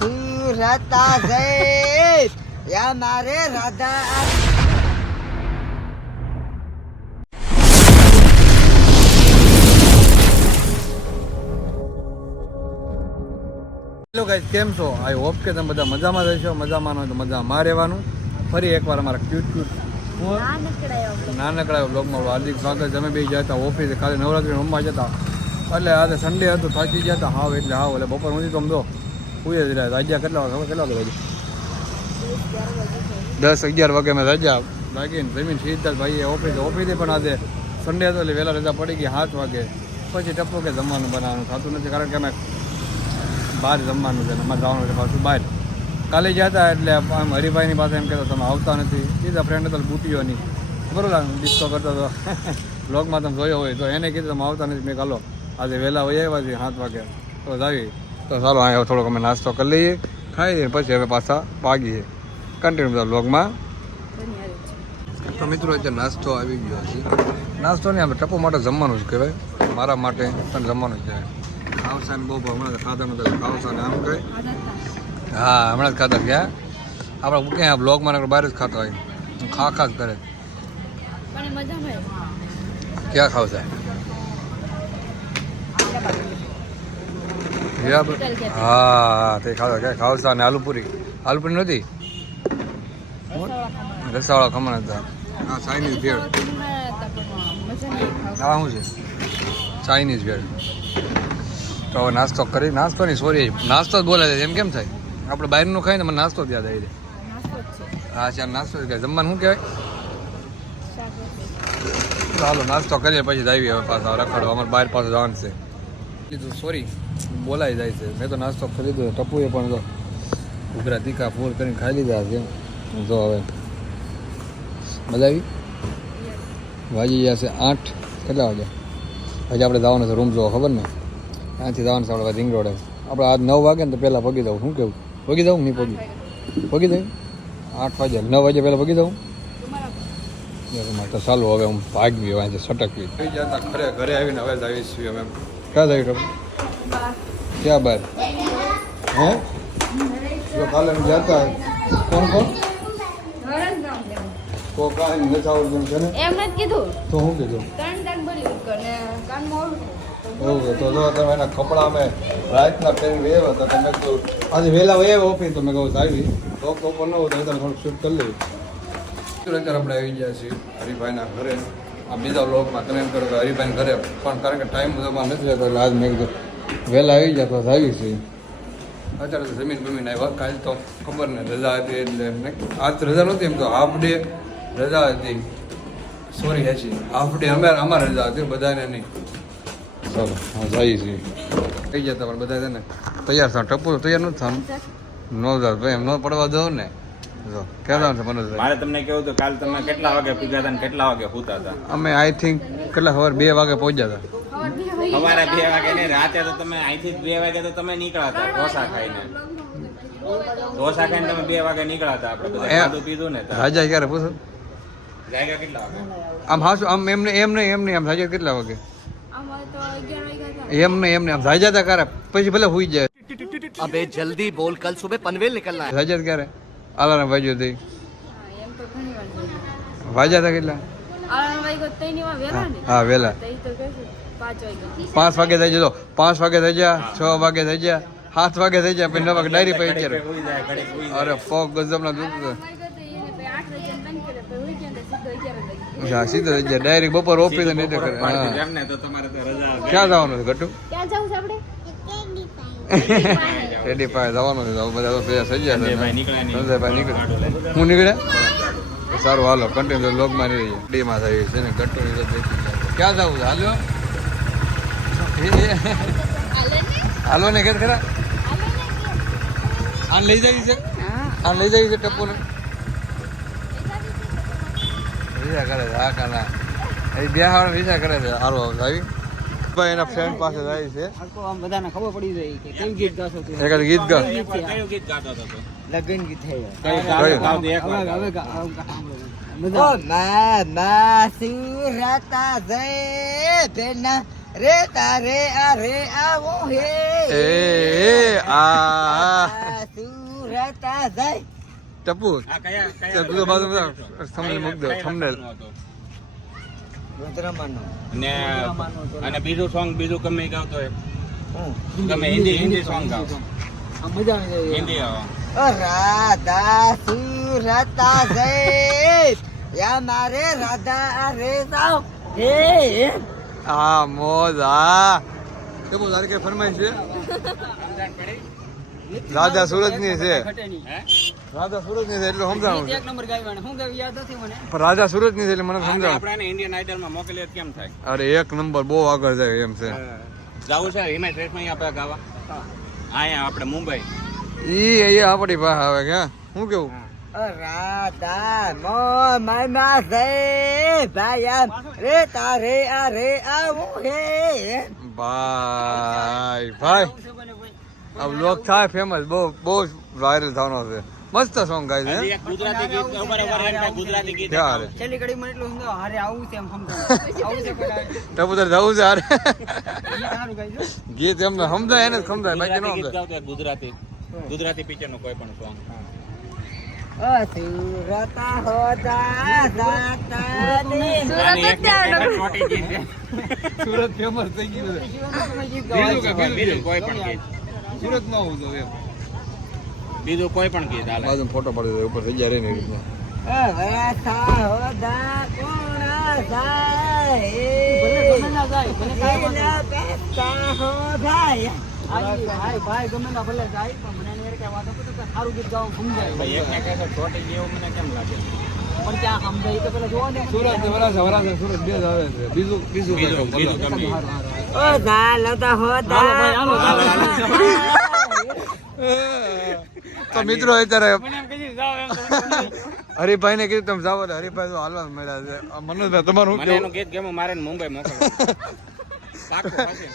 સુરતા જઈ યા મારે રાધા હેલો ગાઈઝ કેમ છો? આઈ હોપ કે તમે બધા મજામાં રહેશો. મજામાં હોય તો મજામાં રહેવાનું. ફરી એકવાર અમારા ક્યુટ ક્યુટ નાનકડા બ્લોગમાં હાર્દિક સ્વાગત તમે બે ગયા હતા ઓફિસે કાલે નવરાત્રી રમવા જતા એટલે આજે સન્ડે હતો થાકી ગયા હતા. હાવ એટલે હાવ. એટલે બપોર સુધી તો પૂજે જ રહ્યા રાજા કેટલા વાગે કેટલા વાગે દસ, અગિયાર વાગે મેં રાજા લાગીને જમીન સીધા ભાઈએ ઓફિસે. ઓફિસે પણ આજે સન્ડે હતો, એટલે વહેલા રજા પડી ગઈ સાત વાગે. પછી ટપો કે જમવાનું બનાવવાનું થતું નથી, કારણ કે અમે બહાર જમવાનું છે, અમારે જવાનું છે પાછું બહાર. કાલે હતા, એટલે આમ હરિભાઈની પાસે એમ કહેતા, તમે આવતા નથી. કીધા ફ્રેન્ડ હતા, બુટીઓની. બરોબર ડિસ્કો કરતો હતો. બ્લોગમાં તમે જોયો હોય તો એને કીધું, તમે આવતા નથી. મેં કાલો આજે વહેલા હોય આવ્યા છીએ સાત વાગે. તો જાવી તો ચાલો અહીંયા થોડોક અમે નાસ્તો કરી લઈએ ખાઈ લઈએ પછી હવે પાછા પાગીએ કન્ટિન્યુ બધા બ્લોગમાં તો મિત્રો અત્યારે નાસ્તો આવી ગયો છે. નાસ્તો નહીં આપણે ટપો માટે જમવાનું જ કહેવાય. મારા માટે પણ જમવાનું જ કહેવાય. ખાવસાને બહુ હમણાં ખાધા નતા ખાવસાને આમ કહે હા હમણાં જ ખાતા ગયા. આપણે ક્યાં બ્લોગમાં બહાર જ ખાતા હોય. ખા ખા કરે. ક્યાં ખાવસા બરાબર હા તે ખાતા ક્યાં ખાવસા ને આલુપુરી. આલુપુરી નહોતી? રસાવાળા ખમણ હતા. હા ચાઇનીઝ ભેળ. હા શું છે? ચાઇનીઝ ભેળ. તો હવે નાસ્તો કરી નાસ્તો નહીં સોરી નાસ્તો જ બોલાય છે એમ કેમ થાય? આપણે બહારનું ખાઈને મને નાસ્તો જ યાદ આવી જાય. હા ચાલ નાસ્તો જ જમવાનું શું કહેવાય? ચાલો નાસ્તો કરીએ પછી જ આવીએ હવે પાછા રખડો અમારે બહાર પાછું જવાનું છે. કીધું સોરી બોલાઈ જાય છે. મેં તો નાસ્તો ખરીદ્યો ટપુએ પણ જો ઉઘરા તીખા ફૂલ કરીને ખાઈ લીધા છે. જો હવે મજા આવી? વાજી ગયા છે આઠ. કેટલા વાગ્યા હજી આપણે જવાનું છે રૂમ જોવો ખબર ને? ત્યાંથી જવાનું છે આપણે રિંગ રોડે આપણે આજ નવ વાગે ને તો પહેલાં પગી દઉં શું કેવું? પગી દઉં નહીં પગી પગી દઉં આઠ વાગે. નવ વાગે પહેલાં પગી દઉં તો ચાલો હવે હું ભાગવી વાંચે સટકવી. ઘરે આવીને હવે જ આવી છીએ અમે ક્યાં જઈ ક્યાં બાર? હે? જો કાલે અમે ગયા કોણ કોણ? તો કાંઈ નથી આવડતું છે ને? એમ નથી કીધું. તો હું કીધું? ત્રણ ટાઈમ બોલ્યું કે કાન મોડું એવું છે. તો જો તમે એના કપડાં અમે રાતના પહેરીને વેવા તો તમે તો આજે વહેલા વહેવા ઓફિસ તો મેં કહું આવી. તો પણ ન હોય તો તમે થોડુંક શૂટ કરી લઈએ. અત્યારે આપણે આવી ગયા છીએ હરિભાઈના ઘરે. આ બીજા બ્લોગમાં કમેન્ટ કરો કે હરિભાઈને ઘરે પણ કારણ કે ટાઈમ જમા નથી રહેતો એટલે આજ મેં કીધું વહેલા આવી જાય તો આવી છે અત્યારે તો જમીન બમીન આવ્યા. કાલ તો ખબર ને રજા હતી એટલે આજ તો રજા નહોતી. એમ તો હાફ ડે રજા હતી. સોરી હેચી હાફ ડે અમે અમારે રજા હતી બધાને નહીં. ચાલો હા જઈએ છીએ. થઈ જતા પણ બધા છે ને? તૈયાર થાય ટપુ તૈયાર નથી થવાનું? નો જાવ ભાઈ એમ ન પડવા દો ને. મારે તમને કેવું તો કાલ તમે કેટલા વાગે પીધા હતા ને કેટલા વાગે સૂતા હતા? અમે આઈ થિંક કેટલા ખબર બે વાગે પહોંચ્યા હતા. સવારે બે વાગે નહીં રાતે તો તમે અહીંથી બે વાગે તો તમે નીકળ્યા હતા ઢોસા ખાઈને. ઢોસા ખાઈને તમે બે વાગે નીકળ્યા હતા આપણે બધા ખાધું પીધું ને રાજા ક્યારે પૂછો? જાગ્યા કેટલા વાગે? આમ હાસુ આમ એમને એમ નહીં એમ નહીં આમ રાજા કેટલા વાગે? અમારે એમ નહીં એમ નહીં આમ રાજા તા કરે પછી ભલે હુઈ જાય. અબે જલ્દી બોલ કલ સુબહ પનવેલ નીકળના રાજા ક્યારે? અલાર્મ વાગ્યો હતી હા, એમ તો કેટલા? ને હા વહેલા તઈ તો કહેશું પાંચ વાગે. થઈ જતો પાંચ વાગે થઈ ગયા છ વાગે થઈ ગયા સાત વાગે થઈ ગયા પછી નવ વાગે ડાયરી પડી અત્યારે. અરે ફોક ગજબ ના સીધો થઈ ગયા. બપોર ઓફિસ. ને કરે. હતી. ક્યાં જવાનું છે ગટુ ક્યાં જવું છે આપણે? રેડી પાસે જવાનું છે. બધા તો ભેગા થઈ ગયા સંજયભાઈ નીકળ્યા નીકળે હું નીકળ્યા? સારું હાલો કન્ટિન્યુ લોગમાં રહીએ ડીમાં થઈ છે ને જાય. ક્યાં જવું છે? હાલ્યો. હાલે ને ઘેર ખરા? હાલે આને લઈ જાય છે? હા. આને લઈ જાય છે ટપ્પુને? વિઝા કરે છે હા કા ના એ બે હાર વિઝા કરે છે હવે આવી ભાઈ એના ફ્રેન્ડ પાસે જાય છે. આમ બધાને ખબર પડી જાય કે કેમ ગીત ગીત ગા કયું ગીત ગાતો હતો લગન ગીત હે હવે હવે ઓ મા મા સુરતા જય બેના. રે તારે આ રે આવો હે. એ એ આ સુરતા જાય. ટપુ આ કયા તે કયા તો બાજુ બધા thumbnail મૂક દો? રુદ્રમાનો. ને અને બીજું સોંગ બીજું ગમે ગાવતો હોય? હું? તમે હિન્દી હિન્દી સોંગ ગાવ. આ મજા આવી હિન્દી ઓ રાધા સુરતા જય. યા મારે રાધા રે જાઓ હે. હા મોજ. હા ટપુ તારે કઈ ફરમાઈશ છે? રાધા સુરતની છે. રાજા રાધા સુરતની છે એટલે સમજાણું એક નંબર ગાયવાને. હું ગાવી યાદ નથી મને. પણ રાધા સુરતની છે એટલે મને આપણે આપણે એને ઇન્ડિયન આઇડલમાં મોકલીએ કેમ થાય? અરે એક નંબર બહુ આગળ જાય એમ છે. જાવું છે? હિમેશ રેશમાઈ આપણે ગાવા? અહીંયા આપણે મુંબઈ. ઈ અહીંયા આપણી પાસે આવે કે હું કેવું? રાધા મો મામા જય ભાઈ રે તારે આ રે આવું હે ભાઈ. ભાઈ આ બ્લોગ થાય ફેમસ બહુ બહુ વાયરલ થવાનો છે. મસ્ત સોંગ ગાય છે ગુજરાતી ગીત ઉપર ઉપર ગુજરાતી ગીત છેલ્લી કડી મને એટલું સમજો હારે આવું છે એમ સમજો આવું છે કોઈ ટપુ જવું છે હારે. ગીત એમને સમજાય એને જ સમજાય બાકી ન સમજાય. ગુજરાતી. ગુજરાતી પિક્ચર નો કોઈ પણ સોંગ સુરતા હોતા સુરત ફેમસ થઈ ગયું બીજું કોઈ પણ ગીત. સુરતમાં હું એમ બીજું કોઈ પણ ગીત હાલે. બાજુ ફોટો પાડી ઉપર થઈ જાય ને રીતના વરસા જાય ભાઈ ગમે ના ભલે જાય પણ મને એને કઈ વાતો કરું કે સારું ગીત ગાવું સમજાય. ભાઈ કહેશો મને કેમ લાગે? પણ ત્યાં સમજાય તો પેલા જોવા દે. સુરત ને વરાછા વરાછા સુરત બે જ આવે છે. બીજું બીજું બીજું બીજું ગમે ઓ ઝાલતા હોતા તો મિત્રો અત્યારે હરિભાઈ ને કીધું તમે જાઓ હરિભાઈ તો હાલવા મળ્યા છે. મનોજભાઈ તમારું ગીત ગમે મારે મુંબઈ મોકલો.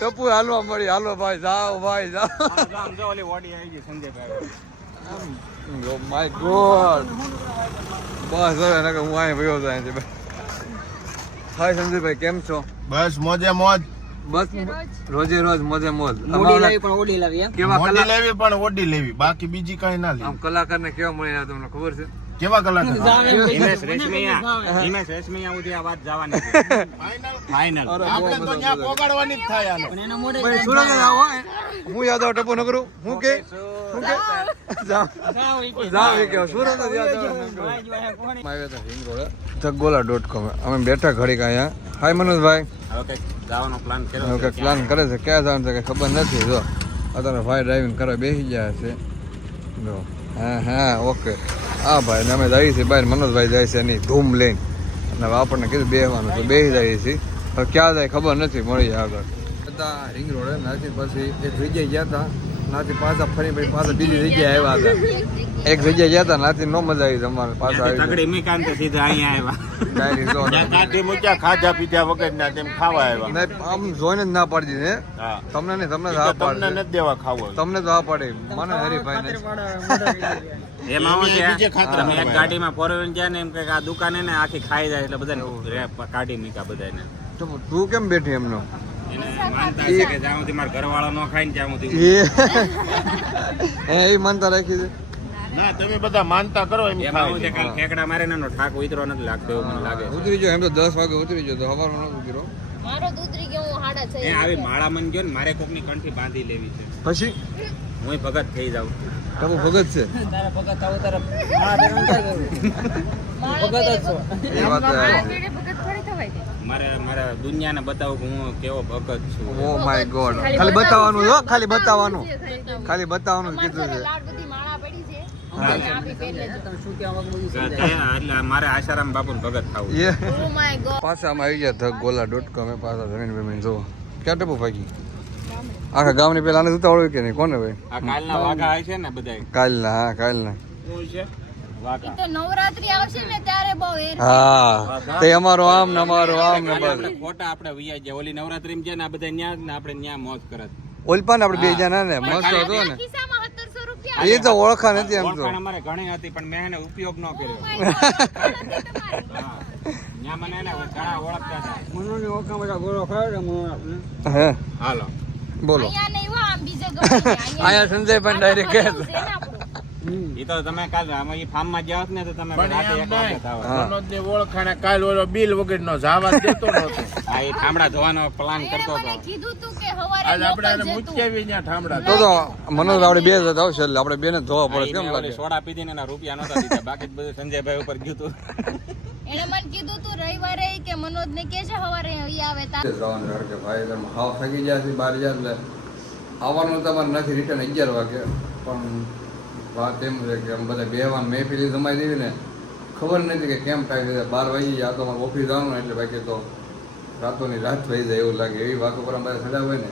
ટપુ હાલવા મળી. હાલો ભાઈ જાઓ ભાઈ જાઓ. આમ જો- ઓલી ઓડી આવી ગઈ સંજયભાઈ ઓ માય ગોડ બસ હવે નકર હું અહીં ભયો જાય છે હાય સંજયભાઈ કેમ છો? બસ મોજે મોજ. બસ રોજે રોજ. મોજે મોજ. ઓડી લેવી લાવી પણ ઓડી લેવી કેવા મોડી કલા લેવી પણ ઓડી લેવી. બાકી બીજી કઈ ના આમ લેવી. કલાકાર ને કેવા મળી રહ્યા તમને ખબર છે? કેવા કલાક હિમેશ રેશમિયા. હિમેશ રેશમિયા સુધી આ વાત જવાની ફાઈનલ આપણે તો ત્યાં પોગાડવાની જ થાય આને. પણ એના મોઢે ભાઈ સુરત આવો હે? હું. યાદ ટપો ટપુ ન કરું હું કે? હું કે? આવો. અમે બેઠા ઘડીક અહીંયા. હાય મનોજભાઈ. ઓકે જવાનો પ્લાન કર્યો હવે પ્લાન કરે છે ક્યાં જવાનું છે કંઈ ખબર નથી જો. અત્યારે ભાઈ ડ્રાઇવિંગ કરવા બેસી ગયા છે. જો. હા હા ઓકે. હા ભાઈ ને અમે જઈએ છીએ બહાર. મનોજભાઈ જાય છે એની ધૂમ લઈને. અને હવે આપણને કીધું બેહવાનું તો બેસી જઈએ છીએ. હવે ક્યાં જાય ખબર નથી. મળી આગળ. બધા રિંગ રોડે નાથી પછી એક જગ્યાએ ગયા હતા. નાથી પાછા ફરી પછી પાછા બીજી જગ્યાએ આવ્યા હતા. એક જગ્યાએ ગયા હતા. નાથી નો મજા આવી જમવાનું પાછા આવી તગડી તે સીધા અહીંયા આવ્યા. ડાયરી જો કાઢી મૂક્યા ખાધા પીધા વગર ના તેમ ખાવા આવ્યા. આમ જોઈને જ ના પાડી તમને નહીં તમને જ નથી દેવા ખાવું તમને તો આ પાડે. મને હરીભાઈ ને એમાં હું છે? તમે એક ગાડીમાં ફોર વ્હીલર જાય ને એમ કે આ દુકાને ને આખી ખાઈ જાય એટલે બધાને કાઢી મીકા બધાને તો તું કેમ બેઠી એમનો? એને માનતા કે જ્યાં સુધી મારો ઘરવાળો ન ખાય ને ત્યાં એ. એ માનતા રાખી છે. ના તમે બધા માનતા કરો એમ ઠેકડા મારે એનો ઠાક ઉતરો નથી લાગતો એવું મને લાગે ઉતરી જો એમ તો દસ વાગે ઉતરી ગયો તો હવાનો નથી ઉતર્યો. મારો દૂધરી ગયો હું હાડા છે આવી માળા મન ગયો ને મારે કોકની કંઠી બાંધી લેવી છે. પછી? હું ભગત થઈ જાઉં. ટપુ ભગત છે. તારા ભગત આવો તારા ભગત છો. એ વાત મારા ભગત થોડી થવાય મારે મારે દુનિયાને બતાવું કે હું કેવો ભગત છું. Oh my god. ખાલી બતાવવાનું હો ખાલી બતાવવાનું. ખાલી બતાવવાનું. કીધું છે. તમે પાછા આમ આવી ગયા ધગ ગોલા ડોટ કોમ પાછા જમીન બમીન જો ક્યાં ટપુ ભાગી? આખા ગામની પેલા આને ઉતાવળ્યું કે નહીં? કોને ભાઈ? આ કાલના વાઘા આવે છે ને બધાય. કાલના હા કાલના. શું છે? વાઘા. તો નવરાત્રી આવશે ને ત્યારે બહુ એ હા. તે અમારો આમ ને અમારો આમ ને આપણે ખોટા આપણે ઓલી નવરાત્રી છે ને આ બધા ન્યા જ ને આપણે ન્યા મોજ કરત. આપણે બે જણા ને મસ્ત હતો ને. ખિસ્સામાં 1700 રૂપિયા. એ તો ઓળખા નથી એમ તો. અમારે ઘણી હતી પણ મેં એને ઉપયોગ ન કર્યો. બધા હાલો. બોલો. અહીંયા સંજયભાઈ તો તમે કાલ આમાં ફાર્મમાં જાવ ને તો તમે રાતે એક વાગે નહીં. થાવ. હા. ઓળખાણે કાલ ઓલો બિલ વગરનો જાવા જ દેતો નહોતો. આ ઈ ઠામડા ધોવાનો પ્લાન કરતો હતો. કીધું તું કે હવારે આજ આપણે એને લોકલ જતું. ઠામડા. તો તો મનોજ આપણે બે જ આવશે એટલે આપણે બે ને ધોવા પડે કેમ લાગે? સોડા પીધી ને એના રૂપિયા નતા દીધા બાકી બધું સંજયભાઈ ઉપર ગયું હતું એણે મને કીધું, તું રવિવારે કે મનોજ ને કે છે સવારે ઈ આવે તા જવાનું કે ભાઈ તમે હાવ થાકી ગયા છે બહાર જાય એટલે આવવાનું તમારે નથી રિટર્ન અગિયાર વાગે. પણ વાત એમ છે કે અમે બધા બેવાન પેલી જમાઈ દેવી ને. ખબર નથી કે કેમ ટાઈમ છે. બાર વાગી ગયા તો અમારે ઓફિસ જવાનું એટલે બાકી તો રાતોની રાત થઈ જાય એવું લાગે. એવી વાતો પર અમારે સડા હોય ને,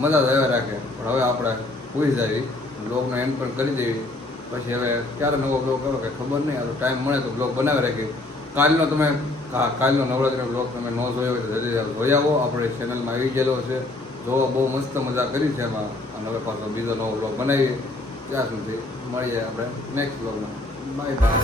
મજા જ રાખે. પણ હવે આપણે પૂરી જાય બ્લોગનો એન્ડ પણ કરી દેવી. પછી હવે ક્યારે નવો બ્લોગ કરો કે ખબર નહીં. આ ટાઈમ મળે તો બ્લોગ બનાવી રાખી કાલનો તમે કાલનો નવરાત્રિનો બ્લોગ તમે ન જોયો જોઈ આવો. આપણે ચેનલમાં આવી ગયેલો છે. જોવા બહુ મસ્ત મજા કરી છે એમાં. અને હવે પાછો બીજો નવો બ્લોગ બનાવીએ. ત્યાં સુધી મળીએ આપણે નેક્સ્ટ બ્લોગમાં બાય બાય